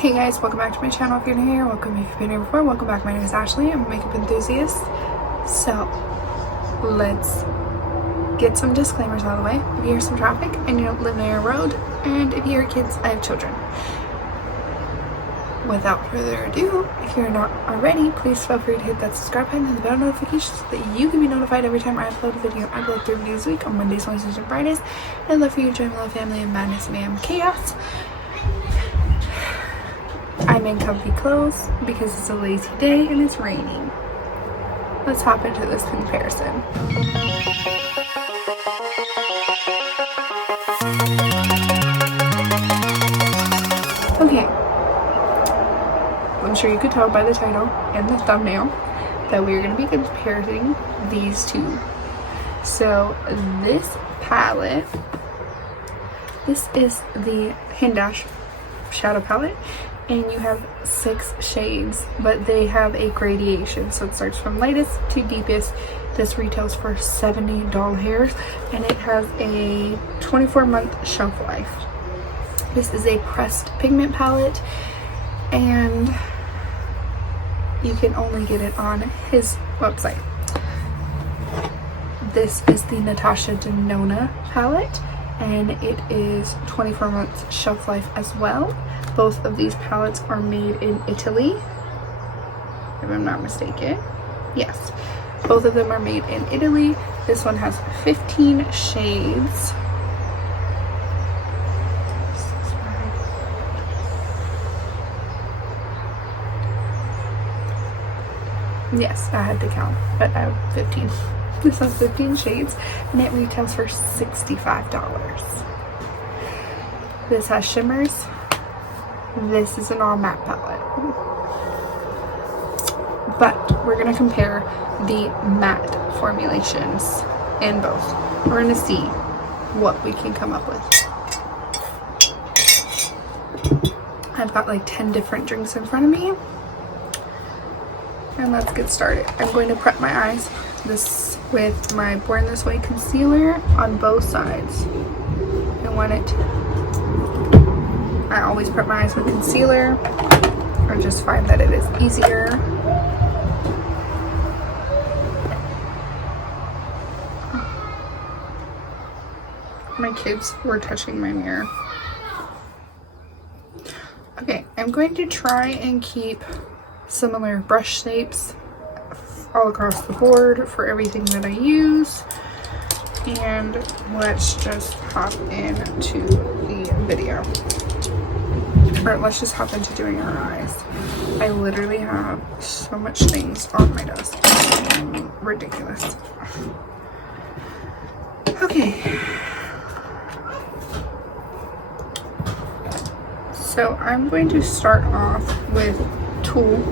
Hey guys, welcome back to my channel. If you're new here, welcome. If you've been here before, welcome back. My name is Ashley. I'm a makeup enthusiast. So let's get some disclaimers out of the way. If you hear some traffic and you don't live near a road, and if you hear kids, I have children. Without further ado, if you're not already, please feel free to hit that subscribe button and the bell notifications so that you can be notified every time I upload a video. I upload 3 videos a week on Mondays, Wednesdays, and Fridays. I'd love for you to join my little family of madness, mayhem, chaos. I'm in comfy clothes because it's a lazy day and it's raining. Let's hop into this comparison. Okay, I'm sure you could tell by the title and the thumbnail that we're going to be comparing these two. So this palette, this is the Hindash shadow palette, and you have 6 shades, but they have a gradation, so it starts from lightest to deepest. This retails for $70 and it has a 24-month shelf life. This is a pressed pigment palette and you can only get it on his website. This is the Natasha denona palette and it is 24 months shelf life as well. Both of these palettes are made in Italy, if I'm not mistaken. Yes, both of them are made in Italy. This one has 15 shades. Yes, I had to count, but I have 15. This has 15 shades and it retails for $65. This has shimmers. This is an all matte palette. But we're going to compare the matte formulations in both. We're going to see what we can come up with. I've got like 10 different drinks in front of me. And let's get started. I'm going to prep my eyes with my Born This Way concealer on both sides. I always prep my eyes with concealer. I just find that it is easier. My kids were touching my mirror. Okay, I'm going to try and keep similar brush shapes all across the board for everything that I use. And let's just hop into the video. Or let's just hop into doing our eyes. I literally have so much things on my desk. It's ridiculous. Okay. So I'm going to start off with Tulle.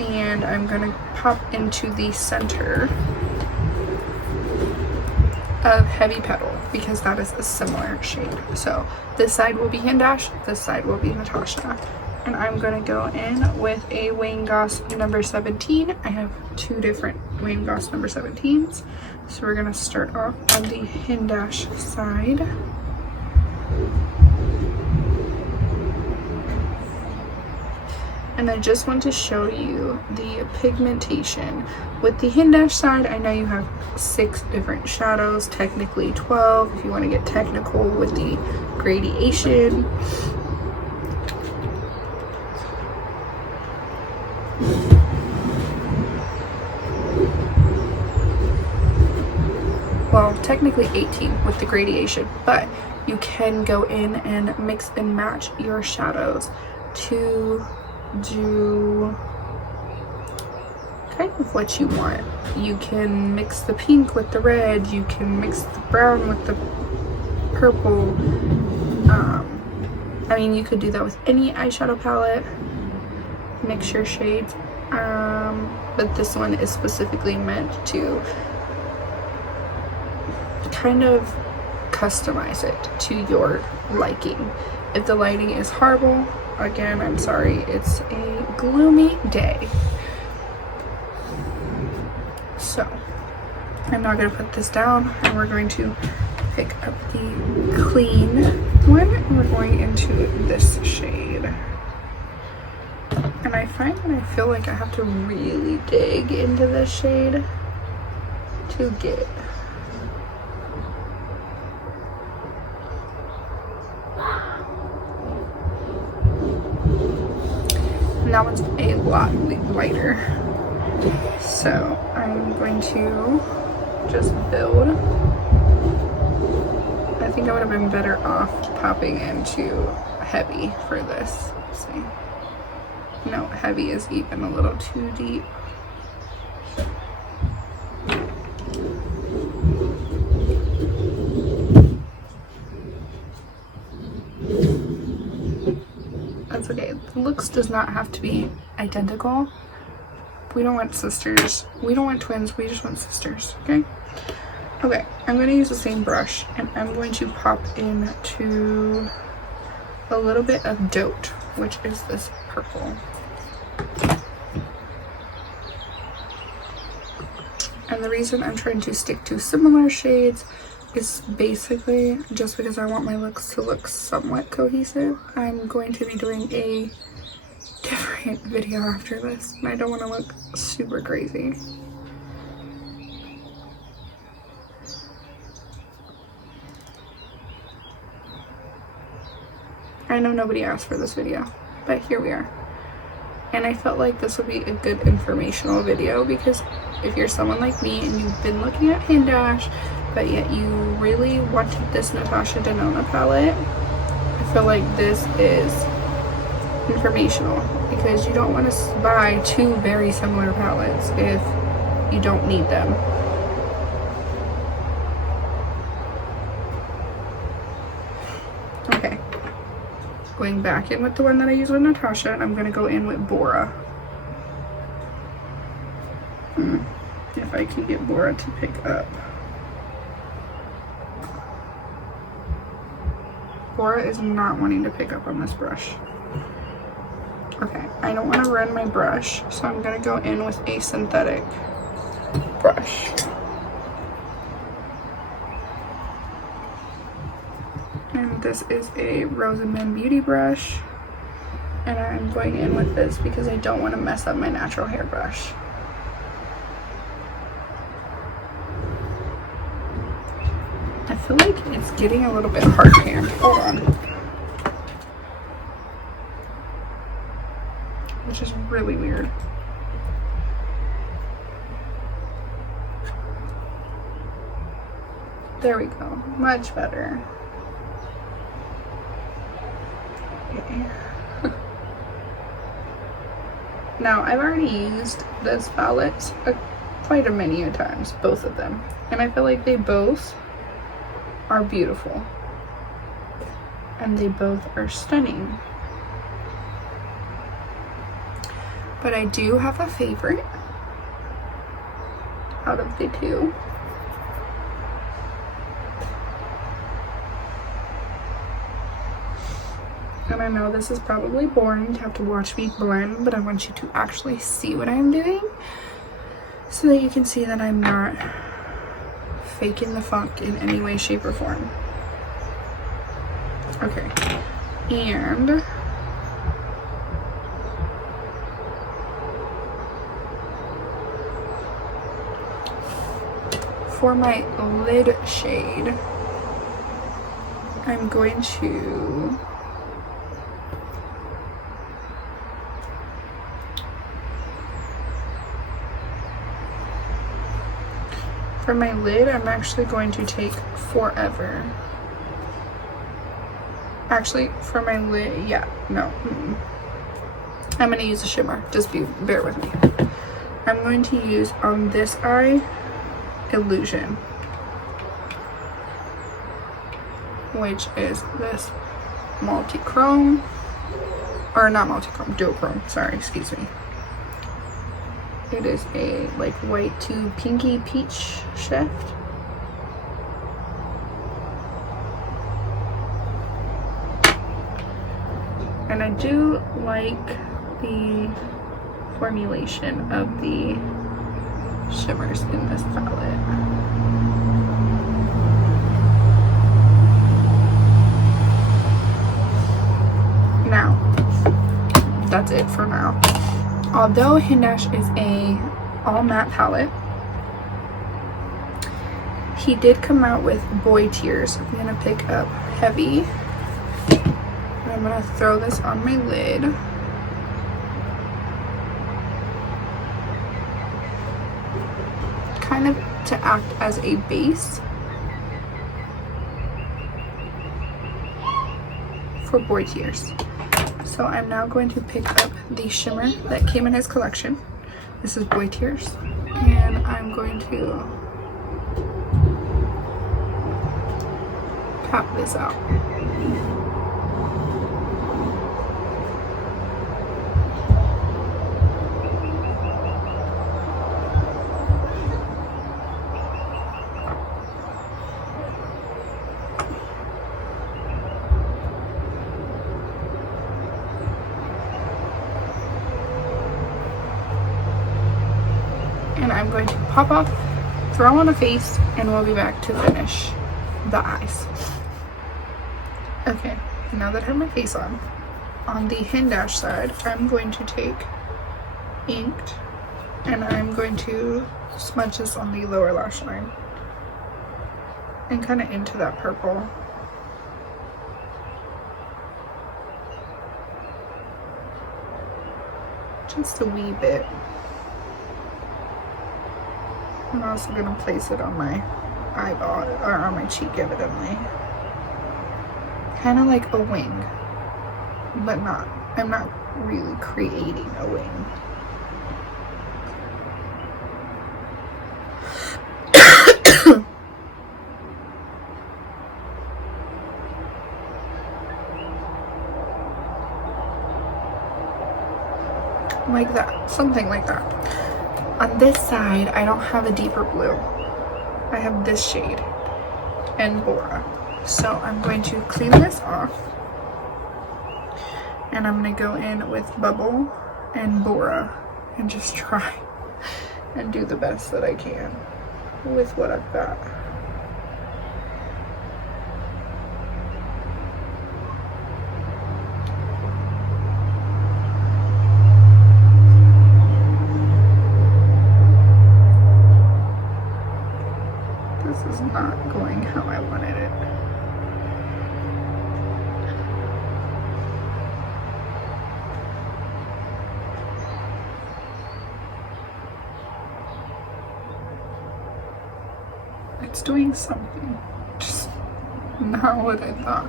And I'm going to pop into the center of Heavy Petal because that is a similar shade. So this side will be Hindash, this side will be Natasha. And I'm going to go in with a Wayne Goss number 17. I have 2 different Wayne Goss number 17s. So we're going to start off on the Hindash side. And I just want to show you the pigmentation. With the Hindash side, I know you have 6 different shadows, technically 12 if you want to get technical with the gradation. Well, technically 18 with the gradation, but you can go in and mix and match your shadows to do kind of what you want. You can mix the pink with the red, you can mix the brown with the purple. I mean, you could do that with any eyeshadow palette, mix your shades, but this one is specifically meant to kind of customize it to your liking. If the lighting is horrible, again, I'm sorry, it's a gloomy day. So I'm not going to put this down, and we're going to pick up the clean one, and we're going into this shade. And I find that I feel like I have to really dig into this shade to get. And that one's a lot lighter. So I'm going to just build. I think I would have been better off popping into heavy for this. Let's see. No, heavy is even a little too deep. That's okay. The looks does not have to be identical. We don't want sisters. We don't want twins. We just want sisters, okay? Okay, I'm going to use the same brush, and I'm going to pop into a little bit of Dote, which is this purple. And the reason I'm trying to stick to similar shades is basically just because I want my looks to look somewhat cohesive. I'm going to be doing a different video after this, and I don't want to look super crazy. I know nobody asked for this video, but here we are. And I felt like this would be a good informational video because if you're someone like me and you've been looking at hindash, but yet you really wanted this Natasha Denona palette, I feel like this is informational because you don't want to buy two very similar palettes if you don't need them. Okay. Going back in with the one that I use with Natasha, I'm going to go in with Bora. If I can get Bora to pick up. Bora is not wanting to pick up on this brush. Okay, I don't want to run my brush, so I'm going to go in with a synthetic brush. And this is a Rose and Men Beauty brush. And I'm going in with this because I don't want to mess up my natural hair brush. I feel like it's getting a little bit hard here. Hold on. Which is really weird. There we go. Much better. Okay. Now, I've already used this palette quite a many times, both of them. And I feel like they both are beautiful. And they both are stunning. But I do have a favorite out of the two. And I know this is probably boring to have to watch me blend, but I want you to actually see what I'm doing so that you can see that I'm not faking the funk in any way, shape, or form. Okay, and for my lid shade, I'm going to for my lid, I'm actually going to take Forever. Actually, for my lid, yeah, no. I'm going to use a shimmer. Just bear with me. I'm going to use on this eye, Illusion. Which is this multi-chrome. Or not multi-chrome, duochrome. Sorry, excuse me. It is a like white to pinky peach shift. And I do like the formulation of the shimmers in this palette. for now. Although Hindash is a all matte palette, he did come out with Boy Tears. I'm gonna pick up Heavy. I'm gonna throw this on my lid. Kind of to act as a base for Boy Tears. So I'm now going to pick up the shimmer that came in his collection. This is Boy Tears. And I'm going to tap this out. And I'm going to pop off, throw on a face, and we'll be back to finish the eyes. Okay, now that I have my face on the Hindash side, I'm going to take Inked and I'm going to smudge this on the lower lash line and kind of into that purple. Just a wee bit. I'm also going to place it on my eyeball, or on my cheek evidently. Kind of like a wing, but not. I'm not really creating a wing. Like that, something like that. On this side, I don't have a deeper blue. I have this shade and Bora. So I'm going to clean this off. And I'm going to go in with Bubble and Bora and just try and do the best that I can with what I've got. This is not going how I wanted it. It's doing something, just not what I thought.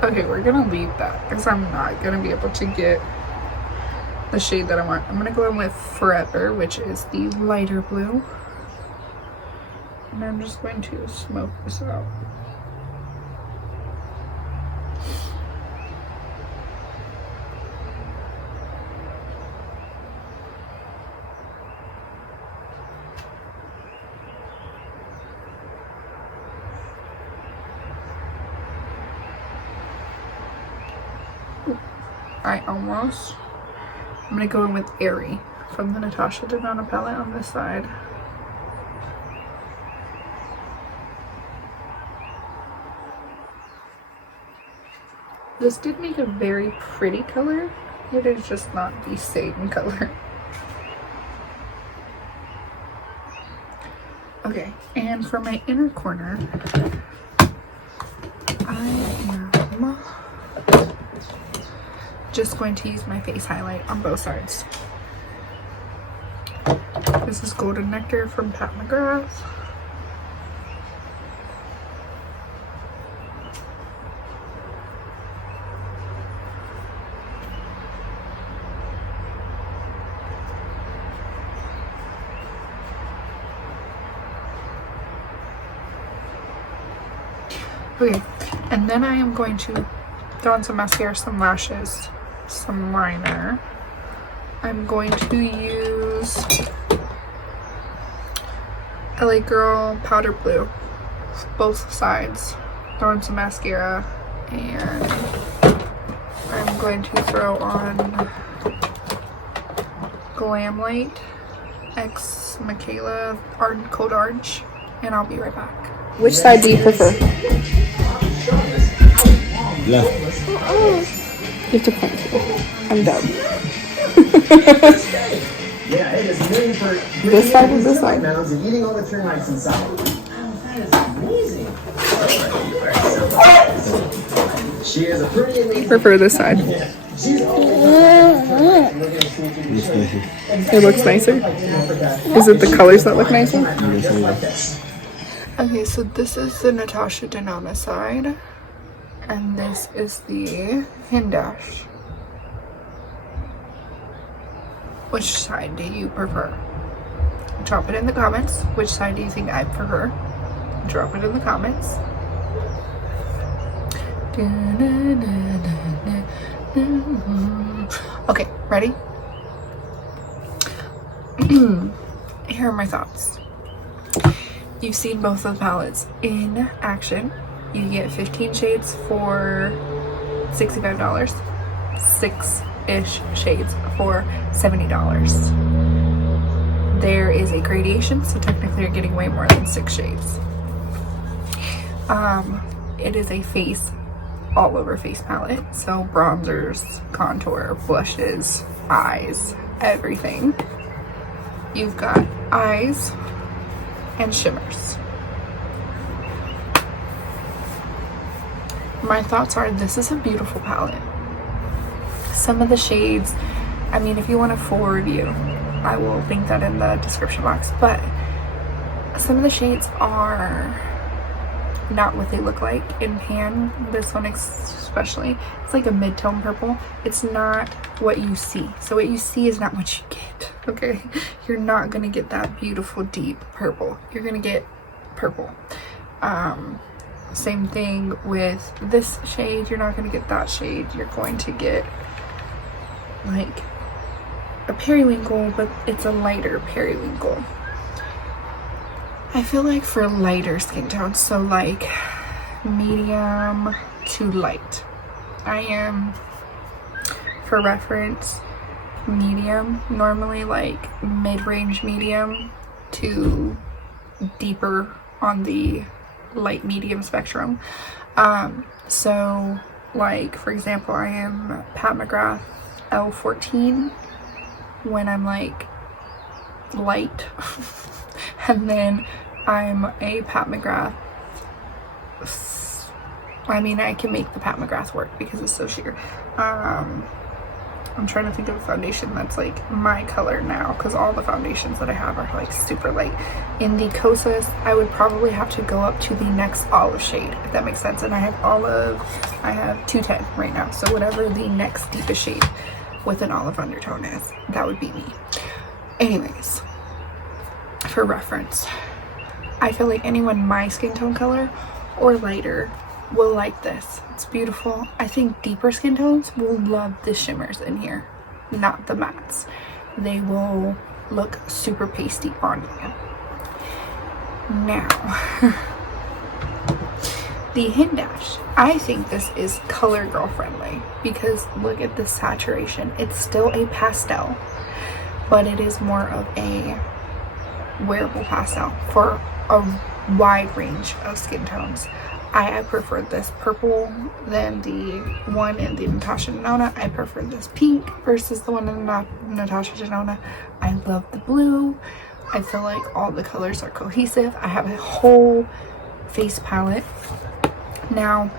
Okay, we're gonna leave that because I'm not gonna be able to get the shade that I want. I'm gonna go in with Forever, which is the lighter blue, and I'm just going to smoke this out. I'm gonna go in with Airy from the Natasha Denona palette on this side. This did make a very pretty color. It is just not the same color. Okay, and for my inner corner, I am just going to use my face highlight on both sides. This is Golden Nectar from Pat McGrath. Okay, and then I am going to throw on some mascara, some lashes, some liner. I'm going to use LA Girl Powder Blue, both sides. throw in some mascara, and I'm going to throw on Glam Light X Michaela Cold Orange, and I'll be right back. Which side do you prefer? Left. You have to point to. I'm dumb. This side or this side? Eating all the termites inside. Oh, that is amazing. She is a pretty amazing. I prefer this side. It looks nicer. Is it the colors that look nicer? Okay, so this is the Natasha Denona side, and this is the Hindash. Which side do you prefer? Drop it in the comments. Which side do you think I prefer? Drop it in the comments. Okay, ready? Here are my thoughts. You've seen both of the palettes in action. You get 15 shades for $65. 6-ish shades for $70. There is a gradation, so technically you're getting way more than 6 shades. It is a face, all over face palette, so bronzers, contour, blushes, eyes, everything. You've got eyes and shimmers. My thoughts are, this is a beautiful palette. Some of the shades, I mean, if you want a full review, I will link that in the description box, but some of the shades are not what they look like in pan. This one especially, it's like a mid-tone purple. It's not what you see. So what you see is not what you get, okay? You're not gonna get that beautiful deep purple. You're gonna get purple. Same thing with this shade. You're not gonna get that shade. You're going to get like a periwinkle, but it's a lighter periwinkle. I feel like for lighter skin tones, so like medium to light, I am, for reference, medium, normally like mid-range medium to deeper on the light medium spectrum. So like, for example, I am Pat McGrath L14 when I'm like light, and then I'm a Pat McGrath, I mean, I can make the Pat McGrath work because it's so sheer. I'm trying to think of a foundation that's like my color now, because all the foundations that I have are like super light. In the Kosas, I would probably have to go up to the next olive shade, if that makes sense. And I have olive, I have 210 right now, so whatever the next deepest shade with an olive undertone is, that would be me. Anyways, for reference, I feel like anyone my skin tone color or lighter will like this. It's beautiful. I think deeper skin tones will love the shimmers in here, not the mattes. They will look super pasty on you. Now, the Hindash, I think this is color girl friendly because look at the saturation. It's still a pastel, but it is more of a wearable pastel for a wide range of skin tones. I prefer this purple than the one in the Natasha Denona. I prefer this pink versus the one in the Natasha Denona. I love the blue. I feel like all the colors are cohesive. I have a whole face palette. Now,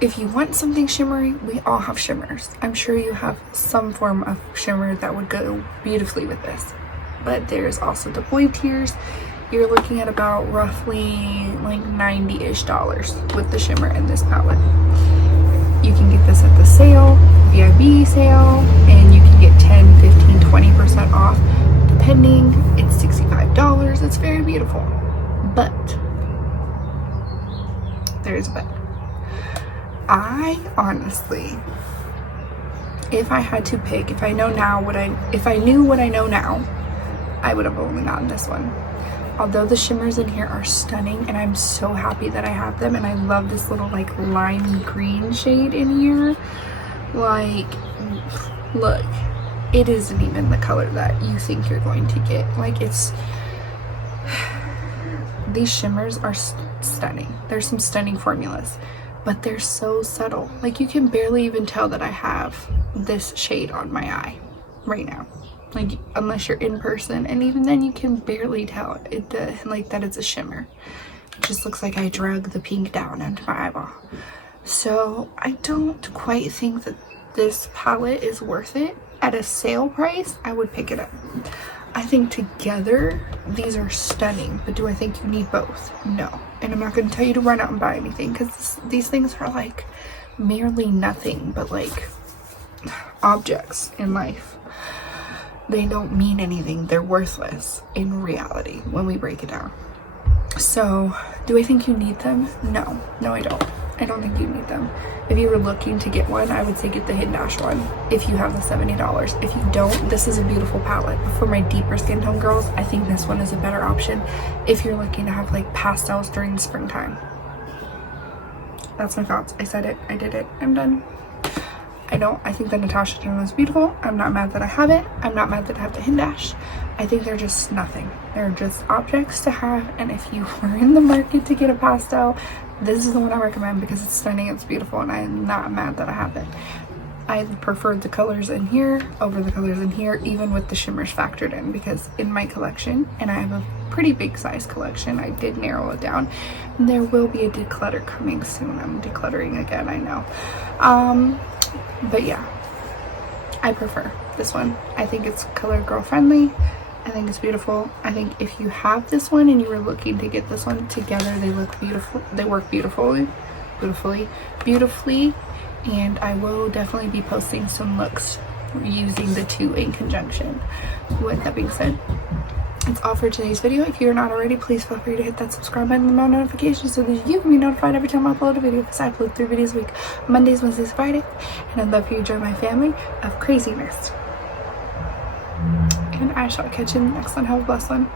if you want something shimmery, we all have shimmers. I'm sure you have some form of shimmer that would go beautifully with this. But there's also the boy tiers. You're looking at about roughly like $90-ish with the shimmer in this palette. You can get this at the sale, VIB sale, and you can get 10, 15, 20% off depending. It's $65. It's very beautiful. But there's a but. I honestly, if I had to pick, if I knew what I know now, I would have only gotten this one. although the shimmers in here are stunning and I'm so happy that I have them, and I love this little like limey green shade in here. Like, look, it isn't even the color that you think you're going to get. Like, it's, these shimmers are stunning. There's some stunning formulas, but they're so subtle. Like, you can barely even tell that I have this shade on my eye right now. Like, unless you're in person, and even then you can barely tell it, like, that it's a shimmer. It just looks like I drug the pink down into my eyeball. So I don't quite think that this palette is worth it. At a sale price, I would pick it up. I think together these are stunning, but do I think you need both? No. And I'm not going to tell you to run out and buy anything, because these things are like merely nothing but like objects in life. They don't mean anything. They're worthless in reality when we break it down. So do I think you need them? No. No, I don't. I don't think you need them. If you were looking to get one, I would say get the Hindash one if you have the $70. If you don't, this is a beautiful palette. But for my deeper skin tone girls, I think this one is a better option if you're looking to have like pastels during the springtime. That's my thoughts. I said it. I did it. I'm done. I think the Natasha denona is beautiful. I'm not mad that I have it. I'm not mad that I have the Hindash. I think they're just nothing. They're just objects to have, and if you were in the market to get a pastel, this is the one I recommend because it's stunning, it's beautiful, and I'm not mad that I have it. I preferred the colors in here over the colors in here, even with the shimmers factored in, because in my collection, and I have a pretty big size collection, I did narrow it down. And there will be a declutter coming soon. I'm decluttering again, I know. But yeah, I prefer this one. I think it's color girl friendly. I think it's beautiful. I think if you have this one and you were looking to get this one together, they look beautiful. They work beautifully. And I will definitely be posting some looks using the two in conjunction. With that being said, that's all for today's video. If you're not already, please feel free to hit that subscribe button and the notifications so that you can be notified every time I upload a video, because I upload 3 videos a week, Mondays, Wednesdays, Fridays, and I'd love for you to join my family of craziness. And I shall catch you in the next one. Have a blessed one.